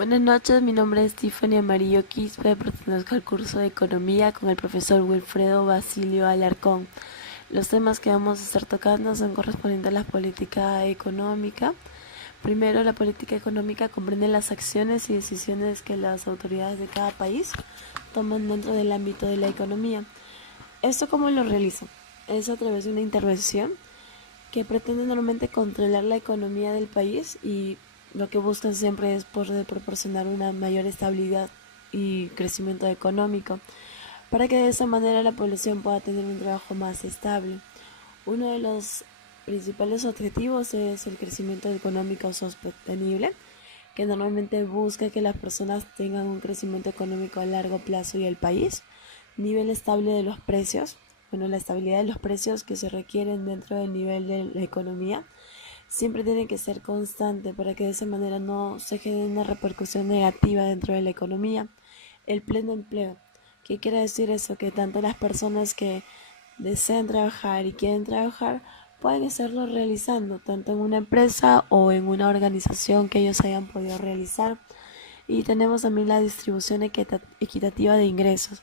Buenas noches, mi nombre es Tiffany Amarillo Quispe, pertenezco al curso de Economía con el profesor Wilfredo Basilio Alarcón. Los temas que vamos a estar tocando son correspondientes a la política económica. Primero, la política económica comprende las acciones y decisiones que las autoridades de cada país toman dentro del ámbito de la economía. ¿Esto cómo lo realizan? Es a través de una intervención que pretenden normalmente controlar la economía del país y lo que buscan siempre es poder proporcionar una mayor estabilidad y crecimiento económico para que de esa manera la población pueda tener un trabajo más estable. Uno de los principales objetivos es el crecimiento económico sostenible, que normalmente busca que las personas tengan un crecimiento económico a largo plazo y el país, nivel estable de los precios, la estabilidad de los precios que se requieren dentro del nivel de la economía siempre tiene que ser constante para que de esa manera no se genere una repercusión negativa dentro de la economía. El pleno empleo. ¿Qué quiere decir eso? Que tanto las personas que desean trabajar y quieren trabajar pueden estarlo realizando tanto en una empresa o en una organización que ellos hayan podido realizar. Y tenemos también la distribución equitativa de ingresos.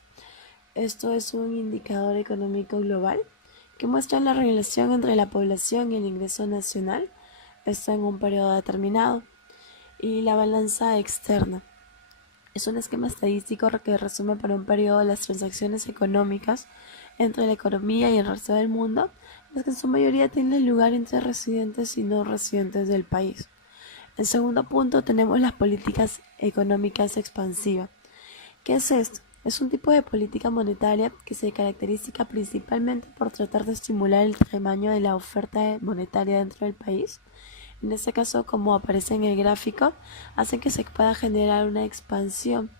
Esto es un indicador económico global que muestra la relación entre la población y el ingreso nacional, esto en un periodo determinado. Y la balanza externa es un esquema estadístico que resume para un periodo las transacciones económicas entre la economía y el resto del mundo, las que en su mayoría tienen lugar entre residentes y no residentes del país. En segundo punto tenemos las políticas económicas expansivas. ¿Qué es esto? Es un tipo de política monetaria que se caracteriza principalmente por tratar de estimular el tamaño de la oferta monetaria dentro del país. En este caso, como aparece en el gráfico, hace que se pueda generar una expansión.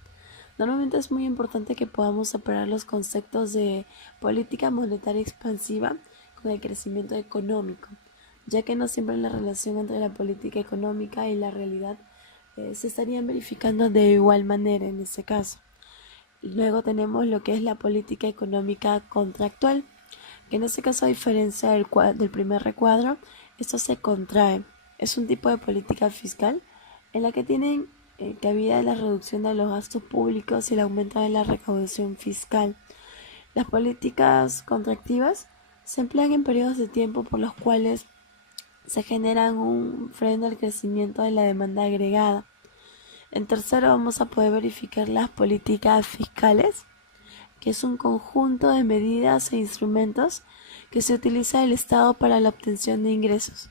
Normalmente es muy importante que podamos separar los conceptos de política monetaria expansiva con el crecimiento económico, ya que no siempre la relación entre la política económica y la realidad se estarían verificando de igual manera en este caso. Luego tenemos lo que es la política económica contractual, que en este caso, a diferencia del primer recuadro, esto se contrae. Es un tipo de política fiscal en la que tienen cabida la reducción de los gastos públicos y el aumento de la recaudación fiscal. Las políticas contractivas se emplean en periodos de tiempo por los cuales se generan un freno al crecimiento de la demanda agregada. En tercero vamos a poder verificar las políticas fiscales, que es un conjunto de medidas e instrumentos que se utiliza el Estado para la obtención de ingresos,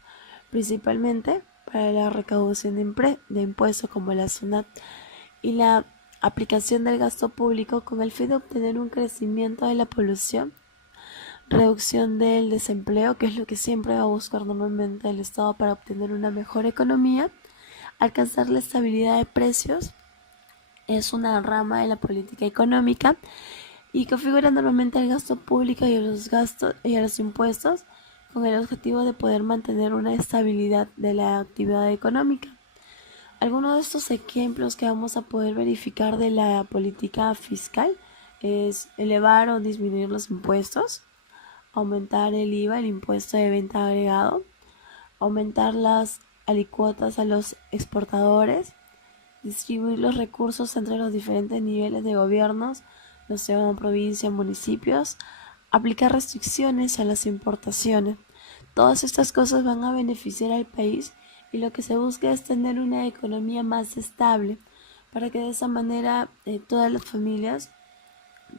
principalmente para la recaudación de impuestos como la SUNAT y la aplicación del gasto público con el fin de obtener un crecimiento de la población, reducción del desempleo, que es lo que siempre va a buscar normalmente el Estado para obtener una mejor economía, alcanzar la estabilidad de precios, es una rama de la política económica y configura normalmente el gasto público y los gastos y los impuestos con el objetivo de poder mantener una estabilidad de la actividad económica. Algunos de estos ejemplos que vamos a poder verificar de la política fiscal es elevar o disminuir los impuestos, aumentar el IVA, el impuesto de venta agregado, aumentar las alícuotas a los exportadores, distribuir los recursos entre los diferentes niveles de gobiernos, no sea provincia, municipios, aplicar restricciones a las importaciones. Todas estas cosas van a beneficiar al país y lo que se busca es tener una economía más estable para que de esa manera todas las familias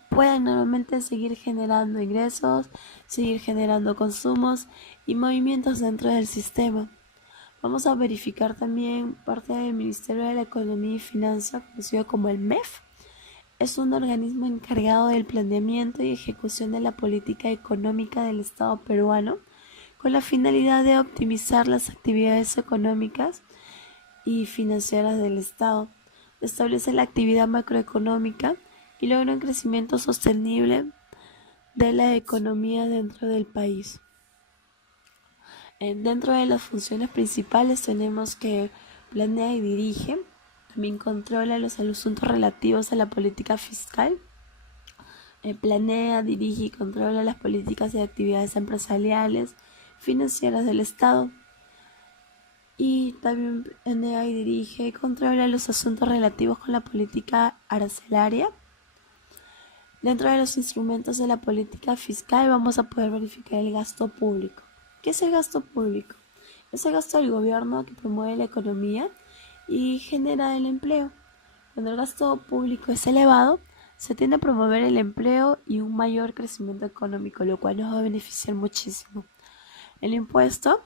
puedan nuevamente seguir generando ingresos, seguir generando consumos y movimientos dentro del sistema. Vamos a verificar también parte del Ministerio de la Economía y Finanzas, conocido como el MEF. Es un organismo encargado del planeamiento y ejecución de la política económica del Estado peruano, con la finalidad de optimizar las actividades económicas y financieras del Estado. Establece la actividad macroeconómica y logra un crecimiento sostenible de la economía dentro del país. Dentro de las funciones principales tenemos que planea y dirige, también controla los asuntos relativos a la política fiscal, planea, dirige y controla las políticas y actividades empresariales, financieras del Estado. y también planea y dirige y controla los asuntos relativos con la política arancelaria. Dentro de los instrumentos de la política fiscal vamos a poder verificar el gasto público. ¿Qué es el gasto público? Es el gasto del gobierno que promueve la economía y genera el empleo. Cuando el gasto público es elevado, se tiende a promover el empleo y un mayor crecimiento económico, lo cual nos va a beneficiar muchísimo. El impuesto,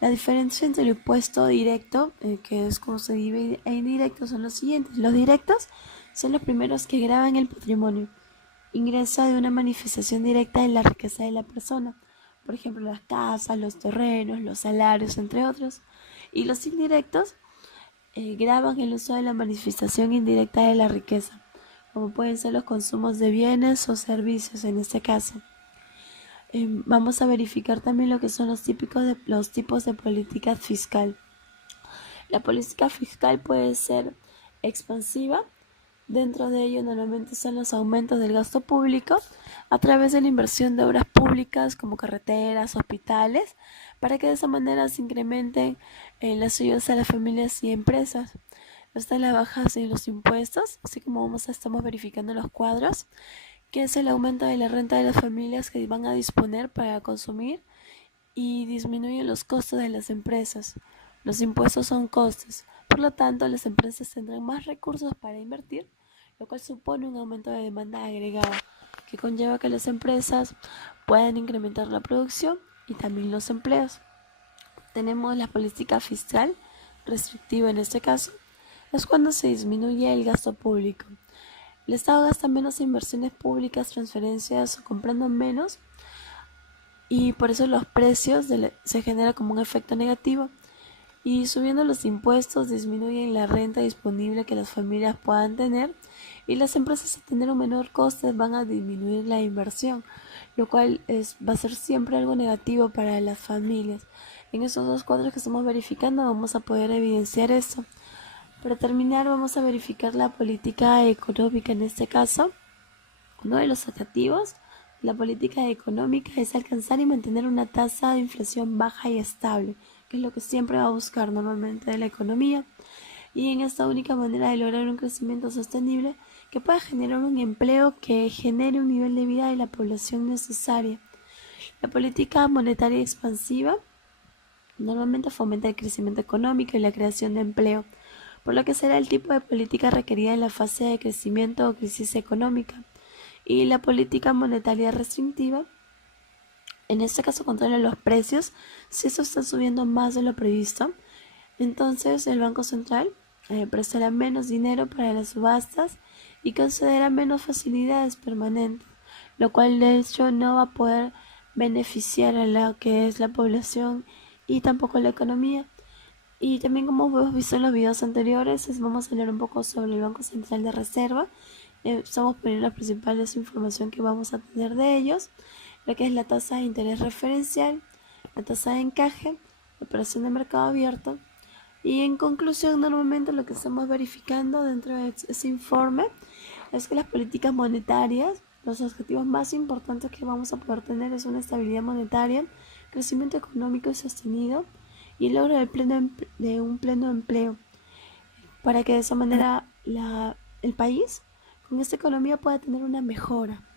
la diferencia entre el impuesto directo, que es como se divide, e indirecto, son los siguientes. Los directos son los primeros que graban el patrimonio. Ingresa de una manifestación directa de la riqueza de la persona, por ejemplo las casas, los terrenos, los salarios, entre otros. Y los indirectos graban el uso de la manifestación indirecta de la riqueza, como pueden ser los consumos de bienes o servicios en este caso. Vamos a verificar también lo que son los tipos de política fiscal. La política fiscal puede ser expansiva. Dentro de ello normalmente son los aumentos del gasto público a través de la inversión de obras públicas como carreteras, hospitales, para que de esa manera se incrementen las ayudas a las familias y empresas. Están las bajas en los impuestos, así como estamos verificando los cuadros, que es el aumento de la renta de las familias que van a disponer para consumir y disminuye los costos de las empresas. Los impuestos son costes, por lo tanto las empresas tendrán más recursos para invertir, lo cual supone un aumento de demanda agregada, que conlleva que las empresas puedan incrementar la producción y también los empleos. Tenemos la política fiscal restrictiva en este caso, es cuando se disminuye el gasto público. El Estado gasta menos en inversiones públicas, transferencias o comprando menos, y por eso los precios se genera como un efecto negativo, y subiendo los impuestos disminuyen la renta disponible que las familias puedan tener, y las empresas, a tener un menor coste, van a disminuir la inversión, lo cual va a ser siempre algo negativo para las familias. En esos dos cuadros que estamos verificando vamos a poder evidenciar esto. Para terminar vamos a verificar la política económica en este caso. Uno de los objetivos de la política económica es alcanzar y mantener una tasa de inflación baja y estable, que es lo que siempre va a buscar normalmente de la economía, y en esta única manera de lograr un crecimiento sostenible que pueda generar un empleo que genere un nivel de vida de la población necesaria. La política monetaria expansiva normalmente fomenta el crecimiento económico y la creación de empleo, por lo que será el tipo de política requerida en la fase de crecimiento o crisis económica. Y la política monetaria restrictiva, en este caso, controla los precios. Si estos están subiendo más de lo previsto, entonces el Banco Central prestará menos dinero para las subastas y concederá menos facilidades permanentes, lo cual de hecho no va a poder beneficiar a la que es la población y tampoco la economía. Y también, como hemos visto en los videos anteriores, vamos a hablar un poco sobre el Banco Central de Reserva. Estamos poniendo la principal información que vamos a tener de ellos, lo que es la tasa de interés referencial, la tasa de encaje, la operación de mercado abierto. Y en conclusión, normalmente lo que estamos verificando dentro de ese informe es que las políticas monetarias, los objetivos más importantes que vamos a poder tener es una estabilidad monetaria, crecimiento económico y sostenido, y el logro de un pleno empleo, para que de esa manera el país con esta economía pueda tener una mejora.